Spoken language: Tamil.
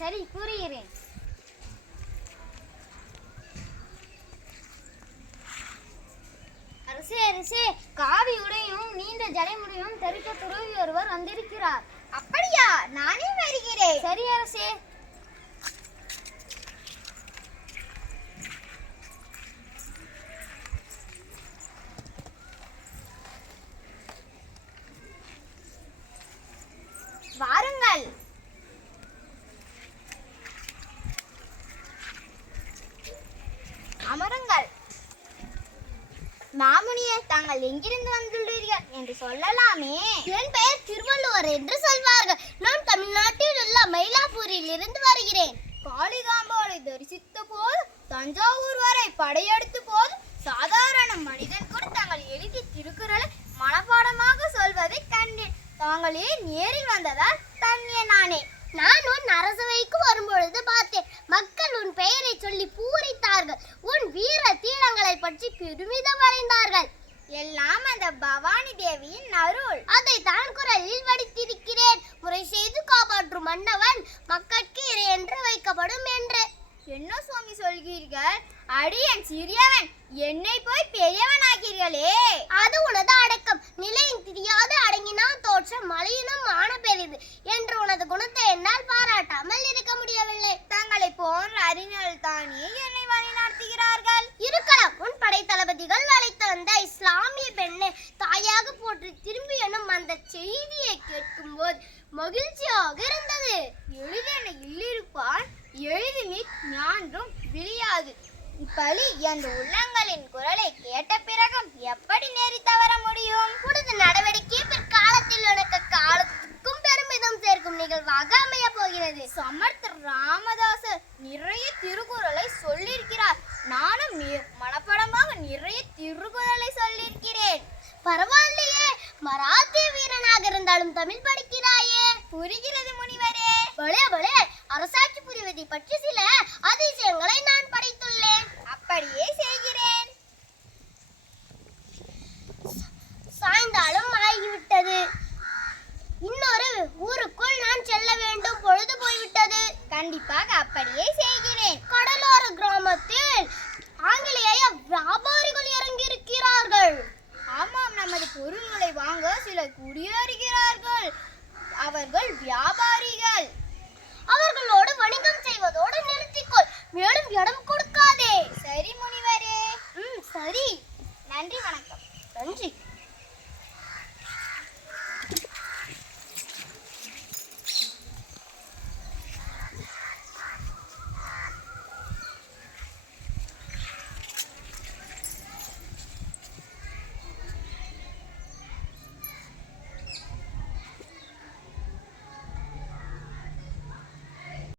சரி, கூறுகிறேன். அரசே, அரசே, காவி உடையும் நீண்ட ஜடைமுடியும் தரித்த துறவி ஒருவர் வந்திருக்கிறார். அப்படியா? நானே வருகிறேன். சரி அரசே. வாருங்கள். அமருங்கள். மாமுனியே, தாங்கள் எங்கிருந்து வந்துள்ளீர்கள் என்று சொல்லலாமே. என் பெயர் திருவள்ளுவர் என்று சொல்வார்கள். நான் தமிழ்நாட்டில் உள்ள மயிலாப்பூரில் இருந்து வருகிறேன். காளிகாம்பாளை தரிசித்த போது தஞ்சாவூர் வரை படையெடுத்த போது சாதாரண மனிதன் கூட தாங்கள் எழுதிய திருக்குறளை மனப்பாடமாக சொல்வதை கண்டேன். தாங்களே நேரில் வந்ததால் தன்னிய நானே. நான் உன் அரசவைக்கு வரும்பொழுது பார்த்தேன். மக்கள் உன் பெயரை சொல்லி பூரித்தார்கள். உன் வீர தீரங்களை பற்றி பெருமிதம் அடைந்தார்கள். எல்லாம் அந்த பவானி தேவியின் அருள். அதை தான் குரலில் வடித்திருக்கிறேன். முறை செய்து காப்பாற்றும் மன்னவன் மக்களுக்கு இறை என்று வைக்கப்படும் என்று. என்ன சுவாமி சொல்கிறீர்கள்? அடியன் சிறியவன், என்னை போய் பெரியவன் ஆகிறீர்களே. அது உனது அடக்கம். நிலையும் தெரியாது அடங்கினால் தோற்றம் மலையினும் ஆன பெரிது என்று உனது குணத்தை என்னால் பாராட்டாமல் இருக்க முடியவில்லை. தங்களை போன்ற அறிஞர்கள் தானே என்னை வழிநடத்துகிறார்கள். இருக்கலாம். உன் படை தளபதிகள் அழைத்து வந்த இஸ்லாமிய பெண்ணை தாயாக போற்றி திரும்பி எனும் அந்த செய்தியை கேட்கும் போது மகிழ்ச்சியாக இருந்தது. எளிதென இல்லிருப்பான், எளிதுமி ஞான்றும் விழியாது. இப்பலி என்ற உள்ளங்களின் குரலை கேட்ட பிறகும் எப்படி நேரி தவற முடியும்? உனது நடவடிக்கை பிற்காலத்தில் உனக்கு காலத்துக்கும் பெருமிதம் சேர்க்கும் நிகழ்வாக அமைய போகிறது. சமர்த்த ராமதாசர் நிறைய திருக்குறளை சொல்லியிருக்கிறார். நானும் மனப்படமாக நிறைய திருக்குறளை சொல்லியிருக்கிறேன். பரவாயில்லையே, மராத்திய வீரனாக இருந்தாலும் தமிழ் படிக்கிறாயே. புரிகிறது முனிவரே. பலே பலே, அரசாட்சி புரிவதை பற்றி சில அதிசயங்களை நான் படித்துள்ளேன். அப்படியே செய்கிறேன். சாயந்தாலும் ஆகிவிட்டது. இன்னொரு ஊருக்குள் நான் செல்ல வேண்டும். பொழுது போய்விட்டது. கண்டிப்பாக அப்படியே செய்கிறேன். கடலோர கிராமத்தில் ஆங்கிலேய வியாபாரிகள் இறங்கியிருக்கிறார்கள். ஆமாம், நமது பொருள்களை வாங்க சிலர் குடியேறுகிறார்கள். அவர்கள் வியாபாரிகள். அவர்களோடு வணிகம் செய்வதோடு நிறுத்திக்கொள். மேலும் இடம் கொடுக்காதே. சரி முனிவரே. சரி. நன்றி, வணக்கம். நன்றி.